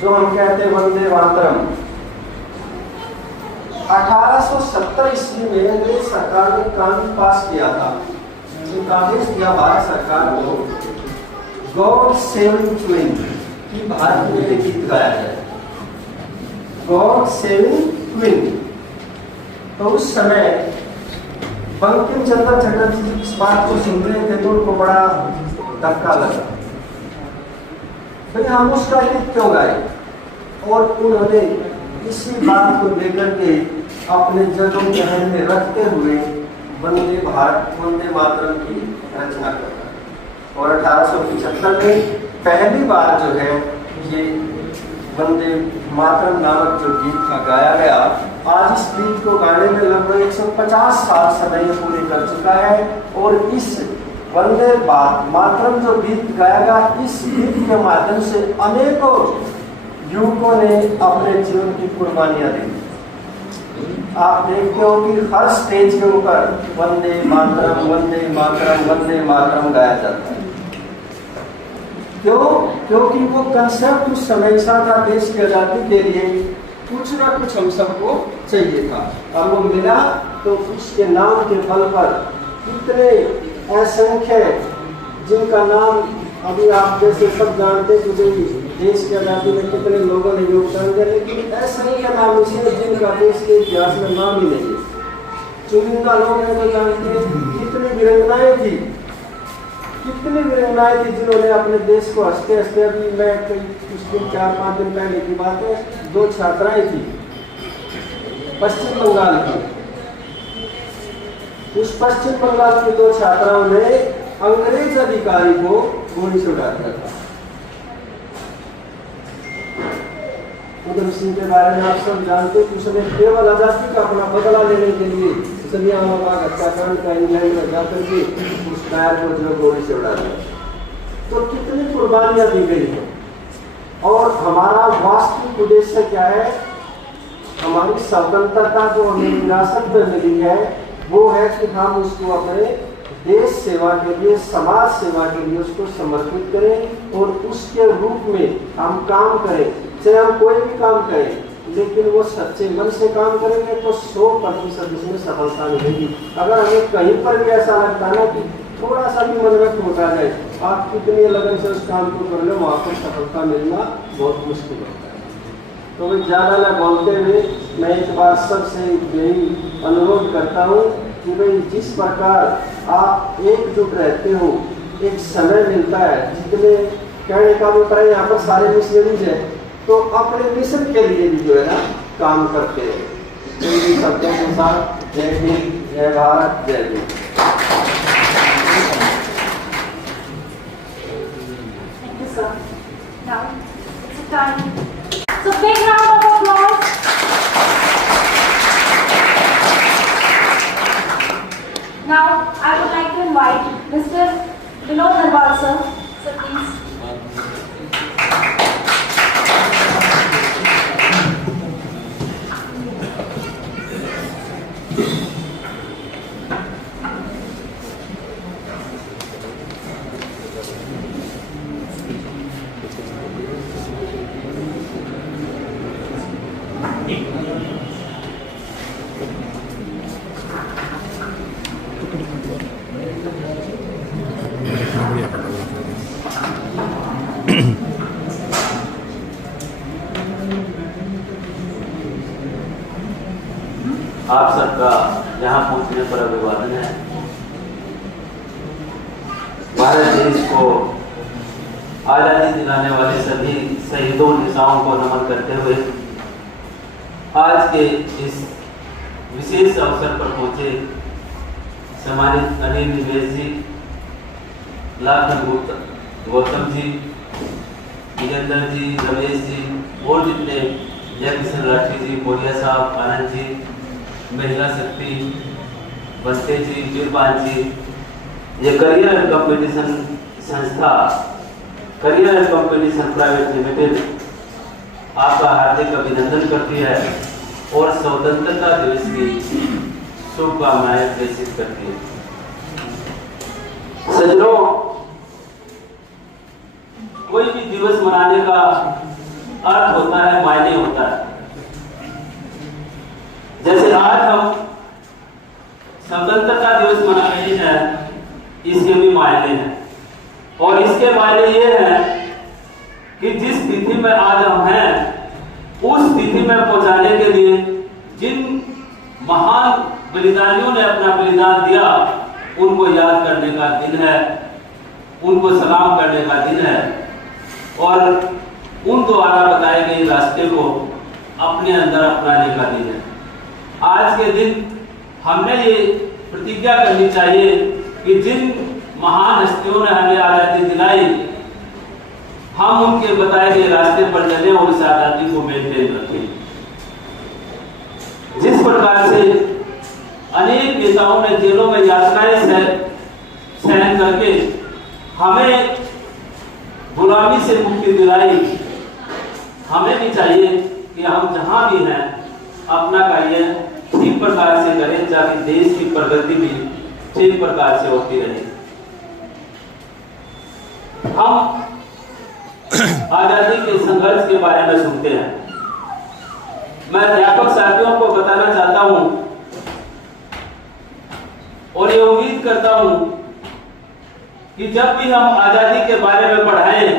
जो हम कहते हैं वंदे मातरम, 1870 ईस्वी में अंग्रेज सरकार ने कानून पास किया था, जो आदेश दिया भारत सरकार को गॉड सेविंग क्वीन की भारत में एक गीत गाया है, गॉड सेविंग क्वीन। तो उस समय बंकिम चंद्र चटर्जी इस बात को सुन रहे थे तो उनको बड़ा धक्का लगा, भाई हम उसका गीत क्यों गाए, और उन्होंने इसी बात को लेकर के अपने जड़ों के जहन में रखते हुए वंदे भारत, वंदे मातरम की रचना कर। और 1875 में पहली बार जो है ये वंदे मातरम नामक जो गीत का गाया गया। आज इस गीत को गाने में लगभग 150 साल समय पूरे कर चुका है, और इस वंदे मातरम जो गीत गाया गया, इस गीत के माध्यम से अनेकों युवकों ने अपने जीवन की कुर्बानियां दी। आप देखते हो कि हर स्टेज के ऊपर वंदे मातरम, वंदे मातरम, वंदे मातरम गाया जाता है। क्यों? क्योंकि वो कंसेप्ट उस समय ऐसा था, देश की आजादी के लिए कुछ ना कुछ हम सबको चाहिए था, और वो मिला। तो उसके नाम के बल पर कितने असंख्य, जिनका नाम अभी आप जैसे सब जानते कि भाई देश की आजादी में कितने लोगों ने योगदान दिया, लेकिन असंख्य नाम उसने जिनका देश के इतिहास में नाम ही नहीं है। चुनिंदा लोग हैं तो जानते हैं कितनी वीरांगनाएं थी, कितनी वीरांगनाएं थी जिन्होंने अपने देश को हंसते हंसते, अभी मैं कुछ दिन 4-5 दिन पहले की बात है, 2 छात्राएं थी पश्चिम बंगाल की। उस पश्चिम बंगाल की 2 छात्राओं ने अंग्रेज अधिकारी को गोली से उड़ा दिया था। उधम सिंह के बारे में आप सब जानते कि उसने केवल आजादी का अपना बदला लेने के लिए जलियांवाला बाग हत्याकांड का इंग्लैंड में जाकर के उस नायर को जो गोली से उड़ा दिया। तो कितनी कुर्बानियां दी गई हैं, और हमारा वास्तविक उद्देश्य क्या है? हमारी स्वतंत्रता जो हमें विरासत में मिली है, वो है कि हम उसको अपने देश सेवा के लिए, समाज सेवा के लिए उसको समर्पित करें, और उसके रूप में हम काम करें। चाहे हम कोई भी काम करें, लेकिन वो सच्चे मन से काम करेंगे तो 100% इसमें सफलता मिलेगी। अगर हमें कहीं पर भी ऐसा लगता है ना कि थोड़ा सा भी मन में खोटा जाए, आप कितनी लगन से उस काम को कर लो, वहाँ पर सफलता मिलना बहुत मुश्किल होता है। तो भाई ज़्यादा न बोलते हुए मैं एक बार सबसे यही अनुरोध करता हूँ कि भाई जिस प्रकार आप एकजुट रहते हो, एक समय मिलता है, जितने कहने का अभिप्राय यहाँ पर सारे मिशनरीज हैं, तो अपने मिशन के लिए भी जो है ना काम करते हैं। शब्दों के साथ जय हिंद, जय भारत, जय Bhim. Now it's a time. So big round of applause. Now I would like to invite Mr. Vinod Narwal sir. Sir, please. आप सबका यहाँ पहुँचने पर अभिवादन है। भारत देश को आज़ादी दिलाने वाले सभी शहीदों नेताओं को नमन करते हुए आज के इस विशेष अवसर पर पहुँचे सम्मानित अनिल निवेश जी, लाखन गौतम जी, विजेंद्र जी, रमेश जी, और जितने जयकिशन राठी जी, बोरिया साहब, आनंद जी, महिला शक्ति, बस्ते जी, बिरबान जी, ये करियर एंड कंपटीशन संस्था, career and competition private limited आपका हार्दिक अभिनंदन करती है और स्वतंत्रता दिवस की शुभकामनाएं प्रेषित करती है। सज्जनों, कोई भी दिवस मनाने का अर्थ होता है, मायने होता है। जैसे आज हम स्वतंत्रता दिवस मना रहे हैं, इसके भी मायने हैं और इसके मायने ये हैं कि जिस तिथि में आज हम हैं उस तिथि में पहुंचाने के लिए जिन महान बलिदानियों ने अपना बलिदान दिया उनको याद करने का दिन है, उनको सलाम करने का दिन है और उन द्वारा बताए गए रास्ते को अपने अंदर अपनाने का दिन है। आज के दिन हमने ये प्रतिज्ञा करनी चाहिए कि जिन महान हस्तियों ने हमें आजादी दिलाई, हम उनके बताए गए रास्ते पर चले और इस आजादी को मेंटेन रखें। जिस प्रकार से अनेक नेताओं ने जेलों में यातनाएं सहन करके हमें गुलामी से मुक्ति दिलाई, हमें भी चाहिए कि हम जहां भी हैं अपना कार्य ठीक प्रकार से करें ताकि देश की प्रगति भी ठीक प्रकार से होती रहे। हम आजादी के संघर्ष के बारे में सुनते हैं। मैं अध्यापक साथियों को बताना चाहता हूं और ये उम्मीद करता हूं कि जब भी हम आजादी के बारे में पढ़ाएं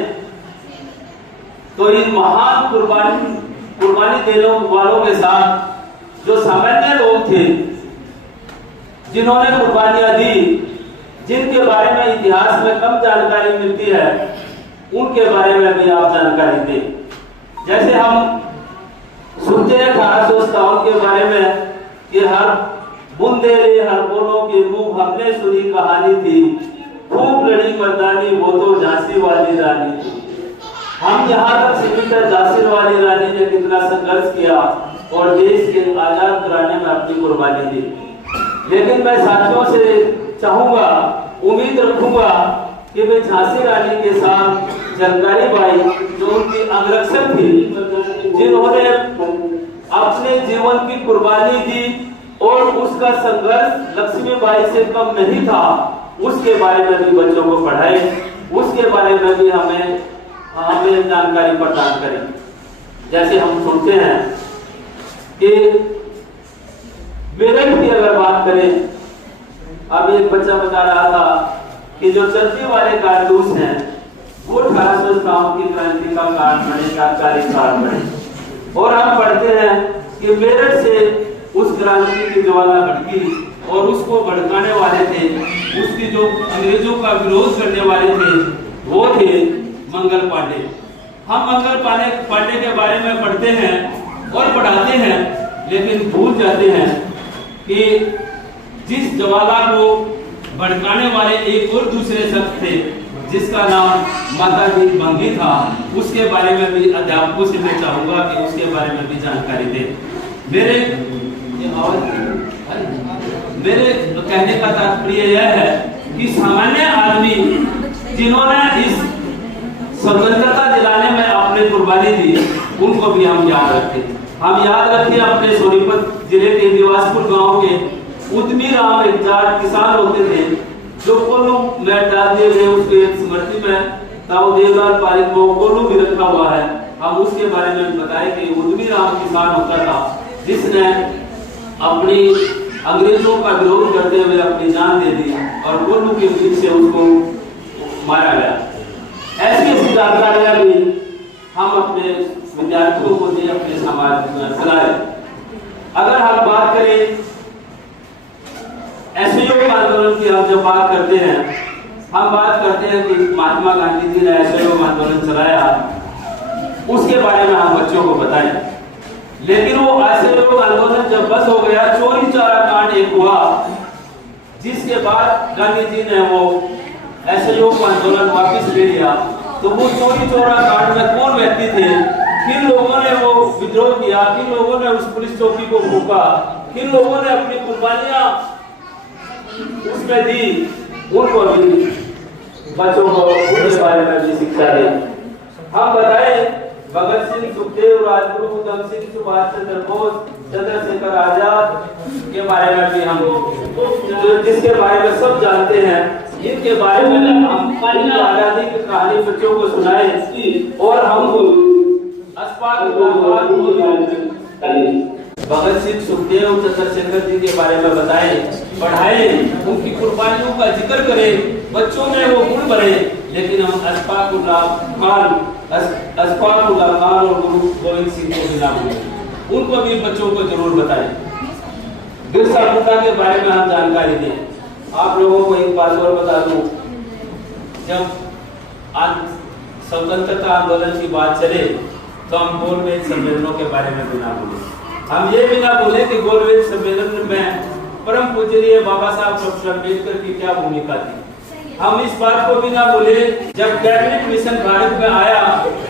तो इन महान कुर्बानी देने वालों के साथ जो सामान्य लोग थे जिन्होंने कुर्बानियां दी, जिनके बारे में इतिहास में कम जानकारी मिलती है, उनके बारे में भी आप जानकारी दें। जैसे हम सुनते हैं 1857 के बारे में कि हर बुंदेले हर बोलों के मुंह हमने सुनी कहानी थी, खूब लड़ी मर्दानी वो तो झांसी वाली रानी थी। हम यहाँ तक सीमित है, झांसी वाली रानी ने कितना संघर्ष किया और देश के आजाद कराने में अपनी कुर्बानी दी। लेकिन मैं साथियों से चाहूंगा, उम्मीद रखूंगा कि वे झांसी रानी के साथ जंगारी बाई जो उनकी अंगरक्षक थी, जिन्होंने अपने जीवन की कुर्बानी दी और उसका संघर्ष लक्ष्मीबाई से कम नहीं था, उसके बारे में भी बच्चों को पढ़ाएं, उसके बारे में भी हमें जानकारी प्रदान करें। जैसे हम सुनते हैं कि मेरठ की अगर बात करें, अब एक बच्चा बता रहा था कि जो चलने वाले कारतूस हैं वो 1857 की क्रांति का कारण बने, तात्कालिक कारण बने। और हम पढ़ते हैं कि मेरठ से उस क्रांति की ज्वाला भड़की और उसको भड़काने वाले थे, उसकी जो अंग्रेजों का विरोध करने वाले थे वो थे मंगल पांडे। हम मंगल पांडे के बारे में पढ़ते हैं और पढ़ाते हैं, लेकिन भूल जाते हैं कि जिस ज्वाला को भड़काने वाले एक और दूसरे शख्स थे जिसका नाम माताजी भंगी था, उसके बारे में भी अध्यापकों से मैं चाहूंगा कि उसके बारे में भी जानकारी दें। मेरे कहने का तात्पर्य यह है कि सामान्य आदमी जिन्होंने इस स्वतंत्रता दिलाने में अपनी कुर्बानी दी, उनको भी हम याद रखें। हम याद रखें अपने सोनीपत जिले के निवासपुर गांव के उद्यमी राम एक जाट किसान होते थे जो कोल्लू में डाल दिए गए, उसके स्मृति में ताऊ देवलाल पारिक को कोल्लू भी रखा हुआ है। हम उसके बारे में बताएं कि उद्यमी राम किसान होता था जिसने अपनी अंग्रेजों का विरोध करते हुए अपनी जान दे दी और कोल्लू के बीच से उसको मारा गया। ऐसी ऐसी जानकारियां भी हम अपने विद्यार्थियों को दें, अपने समाज में फैलाएं। अगर हम बात करें असहयोग आंदोलन की, हम जब बात करते हैं, हम बात करते हैं कि महात्मा गांधी जी ने असहयोग आंदोलन चलाया, उसके बारे में हम बच्चों को बताएं। लेकिन वो असहयोग आंदोलन जब बंद हो गया, चोरी चोरा कांड एक हुआ, जिसके बाद गांधी जी ने वो असहयोग आंदोलन वापस ले लिया। तो वो चोरी चोरा कांड में कौन व्यक्ति थे, किन लोगों ने वो विद्रोह किया, किन लोगों ने उस पुलिस चौकी को फूंका, किन लोगों ने अपनी कुर्बानियां उसमें दी, उनको भी बच्चों को उनके बारे में भी शिक्षा दी। हम बताएं भगत सिंह, सुखदेव, राजगुरु, उधम सिंह, सुभाष चंद्र बोस, चंद्रशेखर आजाद के बारे में भी हम जिसके बारे में सब जानते हैं, इनके बारे में हम आजादी की कहानी बच्चों को सुनाए और हम भगत सिंह, सुखदेव, चंद्रशेखर जी के बारे में बताएं, पढ़ाएं, उनकी कुर्बानियों का जिक्र करें, बच्चों में वो गुण बढ़े। लेकिन हम अशफाक उल्लाह खान और गुरु गोविंद सिंह को भी ना भूलें, उनको भी बच्चों को जरूर बताएं। बिरसा मुंडा के बारे में हम जानकारी दें। आप लोगों को एक बात और बता दूं, जब स्वतंत्रता आंदोलन की बात चले तो हम गोलमेज सम्मेलनों के बारे में भी ना भूलें। हम ये भी ना भूलें कि गोलमेज सम्मेलन में परम पूजनीय बाबा साहब डॉक्टर अम्बेडकर की क्या भूमिका थी। हम इस बात को भी ना भूलें, जब कैबिनेट मिशन भारत में आया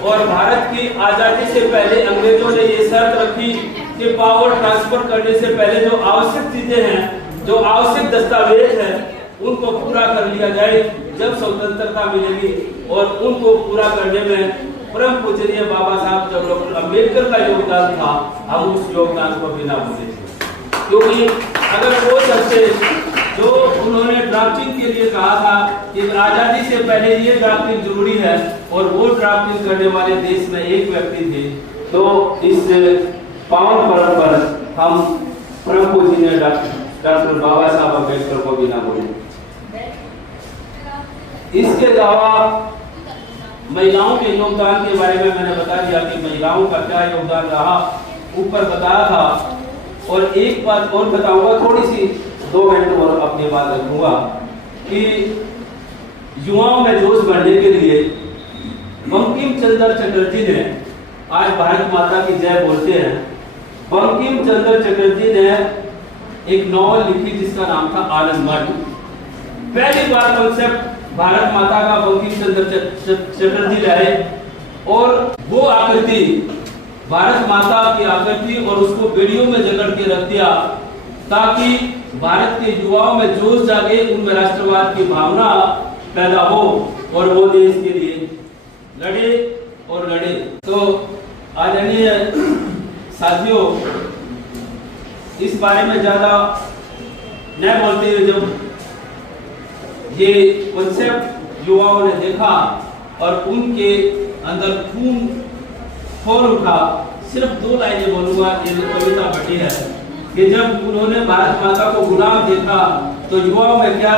और भारत की आजादी से पहले अंग्रेजों ने ये शर्त रखी कि पावर ट्रांसफर करने से पहले जो आवश्यक चीजें हैं, जो आवश्यक दस्तावेज हैं, उनको पूरा कर लिया जाए जब स्वतंत्रता मिलेगी। और उनको पूरा करने में परम पूजनीय बाबा साहब जब डॉक्टर अम्बेडकर का योगदान था, हम उस योगदान को भी ना भूलें, क्योंकि अगर वो सबसे जो उन्होंने ड्राफ्टिंग के लिए कहा था कि आजादी से पहले ये ड्राफ्टिंग जरूरी है, और वो ड्राफ्टिंग करने वाले देश में एक व्यक्ति थे, तो इस पावन पर्व पर हम परम पूजनीय डॉक्टर बाबा साहब अम्बेडकर को भी ना भूलें। इसके अलावा महिलाओं के योगदान के बारे में मैंने बता दिया कि महिलाओं का क्या योगदान रहा, ऊपर बताया था। और एक बात और बताऊंगा, थोड़ी सी 2 मिनट और अपनी बात रखूंगा कि युवाओं में जोश भरने के लिए बंकिम चंद्र चटर्जी ने, आज भारत माता की जय बोलते हैं, बंकिम चंद्र चटर्जी ने एक नॉवल लिखी जिसका नाम था आनंद मठ। पहली बार कॉन्सेप्ट भारत माता का बंकिम चंद्र चटर्जी लाए, और वो आकृति, भारत माता की आकृति, और उसको वीडियो में जकड़ के रख दिया ताकि भारत के युवाओं में जोश जागे, उनमें राष्ट्रवाद की भावना पैदा हो और वो देश के लिए लड़े और लड़े। तो आदरणीय साथियों, इस बारे में ज्यादा न बोलते हुए, जब ये कॉन्सेप्ट युवाओं ने देखा और उनके अंदर खून खोल उठा, सिर्फ 2 लाइनें बोलूंगा, ये कविता बटी है कि जब उन्होंने भारत माता को गुलाम देखा तो युवाओं में क्या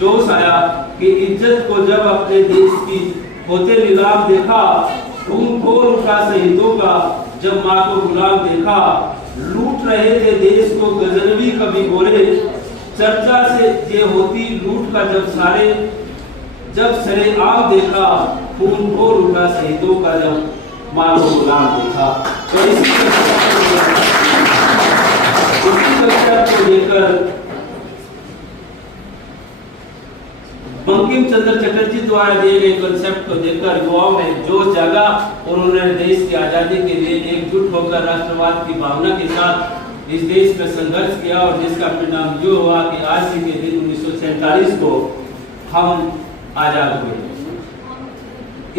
जोश आया कि इज्जत को जब अपने देश की होते नीलाम देखा, खून खोल उठा शहीदों का जब माँ को गुलाम देखा, लूट रहे थे देश को गजनवी कभी बोले, चर्चा से ये होती लूट का जब सरेआम देखा, खून खोल उठा शहीदों का जब माँ को गुलाम देखा। तो इसी को लेकर बंकिम चंद्र चटर्जी द्वारा दिए गए कॉन्सेप्ट को देखकर युवाओं में जोश जागा और उन्होंने देश की आजादी के लिए एकजुट होकर राष्ट्रवाद की भावना के साथ इस देश में संघर्ष किया, और जिसका परिणाम ये हुआ कि आज के दिन 1947 को हम आजाद हुए।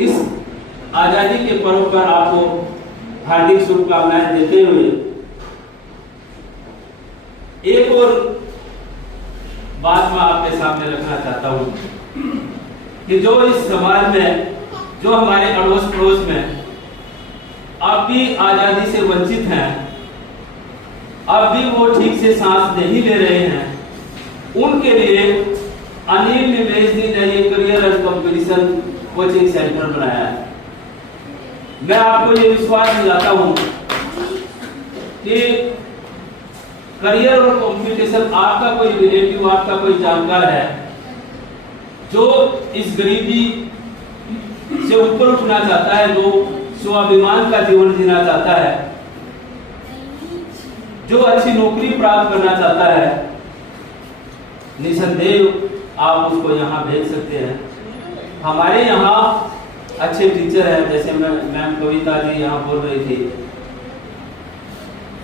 इस आजादी के पर्व पर आपको हार्दिक शुभकामनाएं देते हुए एक और बात मैं आपके सामने रखना चाहता हूं कि जो इस समाज में, जो हमारे अड़ोस पड़ोस में अब भी आजादी से वंचित हैं, अब भी वो ठीक से सांस नहीं ले रहे हैं, उनके लिए अनिल निवेदी ने ये career and competition coaching centre बनाया है। मैं आपको ये विश्वास दिलाता हूं कि करियर और कंपटीशन, आपका कोई रिलेटिव, आपका कोई जानकार है जो इस गरीबी से ऊपर उठना चाहता है, जो स्वाभिमान का जीवन जीना चाहता है, जो अच्छी नौकरी प्राप्त करना चाहता है, निसंदेह आप उसको यहाँ भेज सकते हैं। हमारे यहाँ अच्छे टीचर हैं, जैसे मैम कविता जी यहाँ बोल रही थी।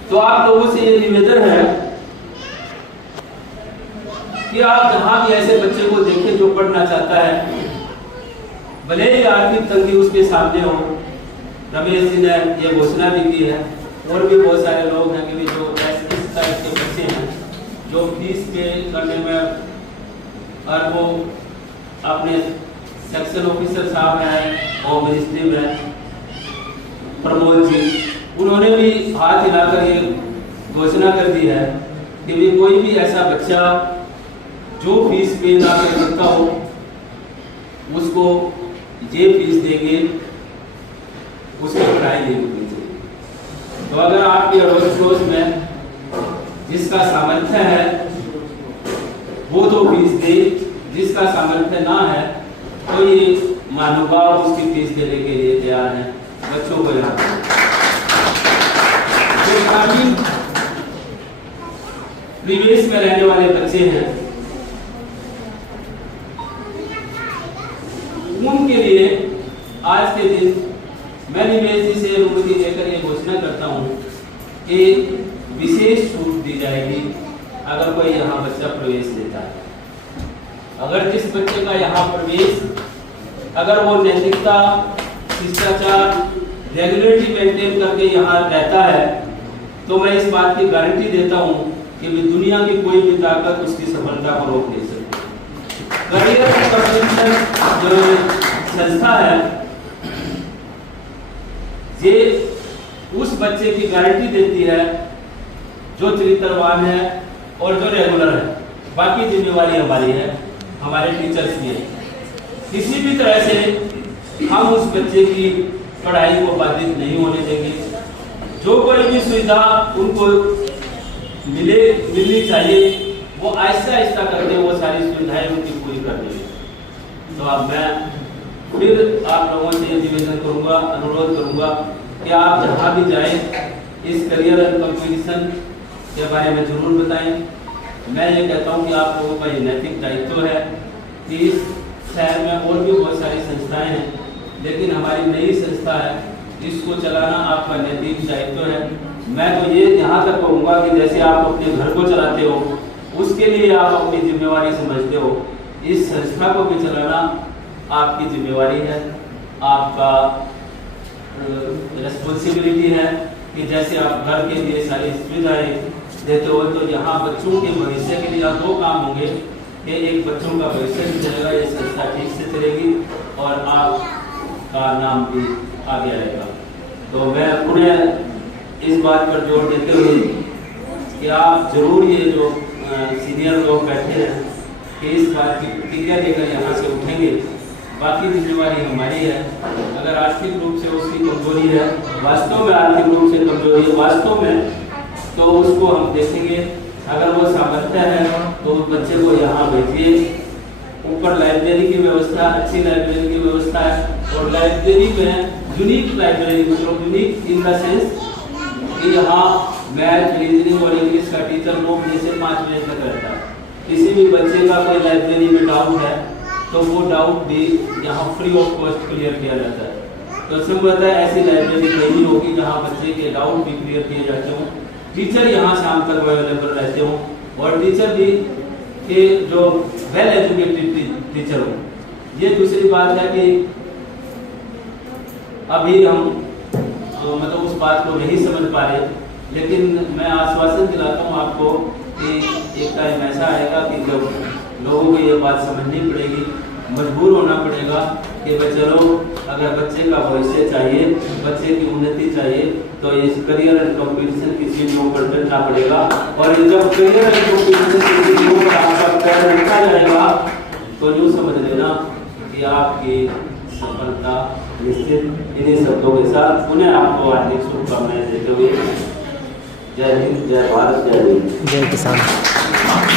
तो आप लोगों से ये निवेदन है कि आप जहां भी ऐसे बच्चे को देखें जो पढ़ना चाहता है, भले ही आर्थिक तंगी उसके सामने हो, रमेश जी ने ये घोषणा भी की है, और भी बहुत सारे लोग हैं कि जो इस टाइप के बच्चे हैं जो फीस पे करने में, और वो अपने सेक्शन ऑफिसर साहब हैं और मिनिस्ट्री में प्रमोद जी, उन्होंने भी हाथ हिलाकर ये घोषणा कर दी है कि भी कोई भी ऐसा बच्चा जो फीस पे ना कर सकता हो उसको ये फीस देंगे, उसकी पढ़ाई नहीं होनी चाहिए। तो अगर आपके अड़ोस पड़ोस में जिसका सामर्थ्य है वो तो फीस दे, जिसका सामर्थ्य ना है तो ये महानुभाव उसकी फीस देने के लिए तैयार है। बच्चों को यहाँ जो ग्रामीण परिवेश में रहने वाले बच्चे हैं उनके लिए आज के दिन मैं निवेश जी से अनुमति लेकर ये घोषणा करता हूँ कि विशेष छूट दी जाएगी अगर कोई यहाँ बच्चा प्रवेश लेता है। अगर जिस बच्चे का यहाँ प्रवेश, अगर वो नैतिकता, शिष्टाचार, रेगुलेटरी मेंटेन करके यहाँ रहता है, तो मैं इस बात की गारंटी देता हूँ कि भी दुनिया की कोई भी ताकत उसकी सफलता को रोक नहीं सकती। करियर कंपटीशन जो संस्था है ये उस बच्चे की गारंटी देती है जो चरित्रवान है और जो रेगुलर है। बाकी जिम्मेवारी हमारी है, हमारे टीचर्स की है। किसी भी तरह से हम उस बच्चे की पढ़ाई को बाधित नहीं होने देंगे। जो कोई भी सुविधा उनको मिलनी चाहिए वो आहिस्ता आहिस्ता करके वो सारी सुविधाएं उनकी पूरी कर देंगे। तो अब मैं फिर आप लोगों से ये निवेदन करूंगा, अनुरोध करूंगा कि आप जहाँ भी जाएं इस करियर एंड कंपटीशन के बारे में जरूर बताएं। मैं ये कहता हूँ कि आप लोगों का ये नैतिक दायित्व है कि इस शहर में और भी बहुत सारी संस्थाएं हैं, लेकिन हमारी नई संस्था है, इसको चलाना आपका नैतिक दायित्व है। मैं तो ये यहाँ तक कहूँगा कि जैसे आप अपने घर को चलाते हो उसके लिए आप अपनी जिम्मेवारी समझते हो, इस संस्था को भी चलाना आपकी जिम्मेवारी है, आपका रिस्पॉन्सिबिलिटी है कि जैसे आप घर के लिए सारी सुविधाएं देते हो, तो यहाँ बच्चों के भविष्य के लिए दो काम होंगे कि एक बच्चों का भविष्य भी चलेगा, ये संस्था ठीक से चलेगी और आपका नाम भी आगे आएगा। तो मैं पुनः इस बात पर जोर देते हुए कि आप जरूर ये जो सीनियर लोग बैठे हैं कि इस बात की प्रतिज्ञा लेकर यहाँ से उठेंगे। बाकी जिम्मेवारी हमारी है। अगर आर्थिक रूप से उसकी कमजोरी है, वास्तव में आर्थिक रूप से कमजोरी है वास्तव में, तो उसको हम देखेंगे। अगर वो सामर्थ्य है तो बच्चे को यहाँ भेजिए। ऊपर लाइब्रेरी की व्यवस्था, अच्छी लाइब्रेरी की व्यवस्था है और लाइब्रेरी में यूनिक लाइब्रेरी, मतलब यूनिक इन द सेंस कि यहाँ मैथ, रीजनिंग और इंग्लिश का टीचर 9 बजे से 5 बजे तक रहता है। किसी भी बच्चे का कोई लाइब्रेरी में डाउट है तो वो डाउट भी यहाँ फ्री ऑफ कॉस्ट क्लियर किया जाता है। तो संभवतः ऐसी लाइब्रेरी कहीं होगी जहाँ बच्चे के डाउट भी क्लियर किए जाते हों, टीचर यहाँ शाम तक अवेलेबल रहते हों और टीचर भी के जो वेल एजुकेटेड टीचर हो। ये दूसरी बात है कि अभी हम मतलब उस बात को नहीं समझ पा रहे, लेकिन मैं आश्वासन दिलाता हूँ आपको कि एक टाइम ऐसा आएगा कि जब लोगों को ये बात समझनी पड़ेगी, मजबूर होना पड़ेगा कि चलो अगर बच्चे का भविष्य चाहिए, बच्चे की उन्नति चाहिए, तो इस करियर एंड कंपटीशन की सीढ़ियों पर चढ़ना पड़ेगा। और जब करियर एंड कंपटीशन की सीढ़ियों पर आपका पैर रखा जाएगा तो यूँ समझ लेना कि आपकी सफलता निश्चित। इन्हीं शब्दों के साथ पुनः आपको हार्दिक शुभकामनाएं देते हुए जय हिंद, जय भारत, जय हिंद, जय किसान।